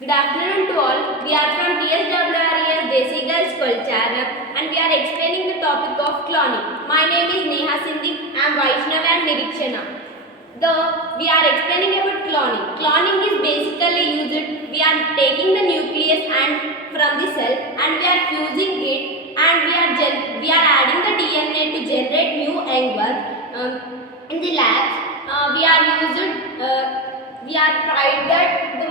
Good afternoon to all. We are from TSWRES JC Girls Culture and we are explaining the topic of cloning. My name is Neha Sindhi. I am Vaishnav and Nirikshana. We are explaining about cloning. Cloning is basically used. We are taking the nucleus and from the cell and we are fusing it and we are adding the DNA to generate new young ones. In the labs, we are tried that the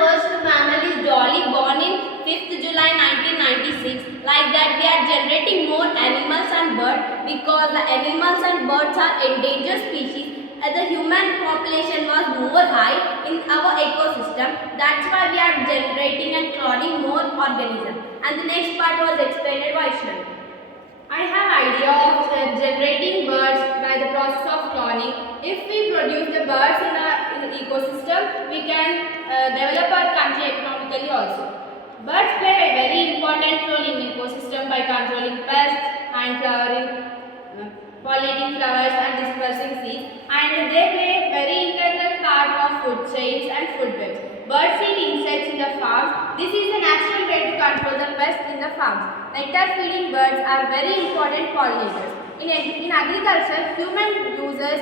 first mammal is Dolly, born in 5th July 1996. Like that, we are generating more animals and birds because the animals and birds are endangered species. As the human population was more high in our ecosystem, that's why we are generating and cloning more organisms. And the next part was explained by Vaishnav. I have idea of generating birds by the process of cloning. If we produce the birds in an ecosystem, we can develop our country economically also. Birds play a very important role in ecosystem by controlling pests and pollinating flowers and dispersing seeds, and they play a very integral part of food chains and food webs. Birds eat insects in the farms. This is a natural way to control the pests in the farms. Nectar feeding birds are very important pollinators. In agriculture, human uses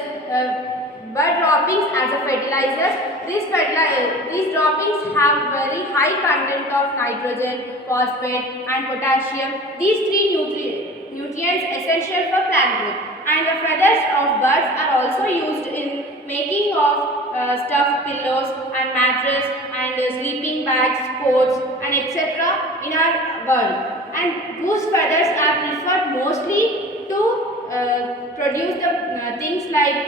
bird droppings as a fertilizers. These droppings have very high content of nitrogen, phosphate and potassium. These three nutrients essential for plant growth. And the feathers of birds are also used in making of stuffed pillows and mattress and sleeping bags, coats and etc. in our world. And goose feathers are preferred mostly to produce the things like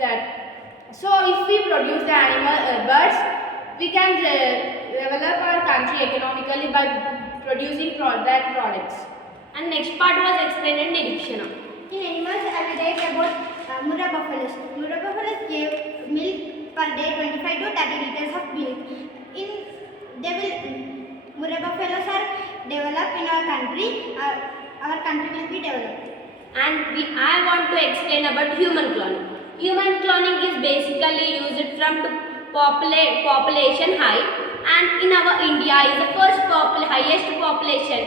that. So if we produce the birds, we can develop our country economically by producing that products. And next part was explained in Nirikshana. In animals, I will write about Murrah buffaloes. Murrah buffaloes give milk per day 25 to 30 liters of milk. Murrah buffaloes are developed in our country. Our country will be developed. And I want to explain about human cloning. Human cloning is basically used from the population high, and in our India is the highest population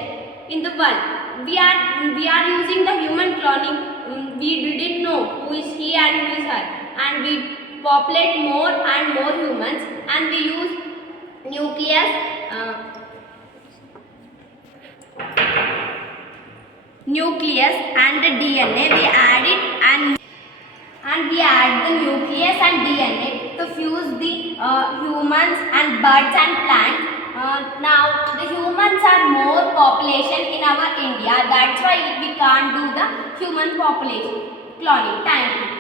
in the world. We are using the human cloning. We didn't know who is he and who is her, and we populate more and more humans, and we use nucleus and the DNA. We add it and we add the nucleus and DNA to fuse the humans and birds and plants. Now the humans are more population in our India. That's why we can't do the human population cloning. Thank you.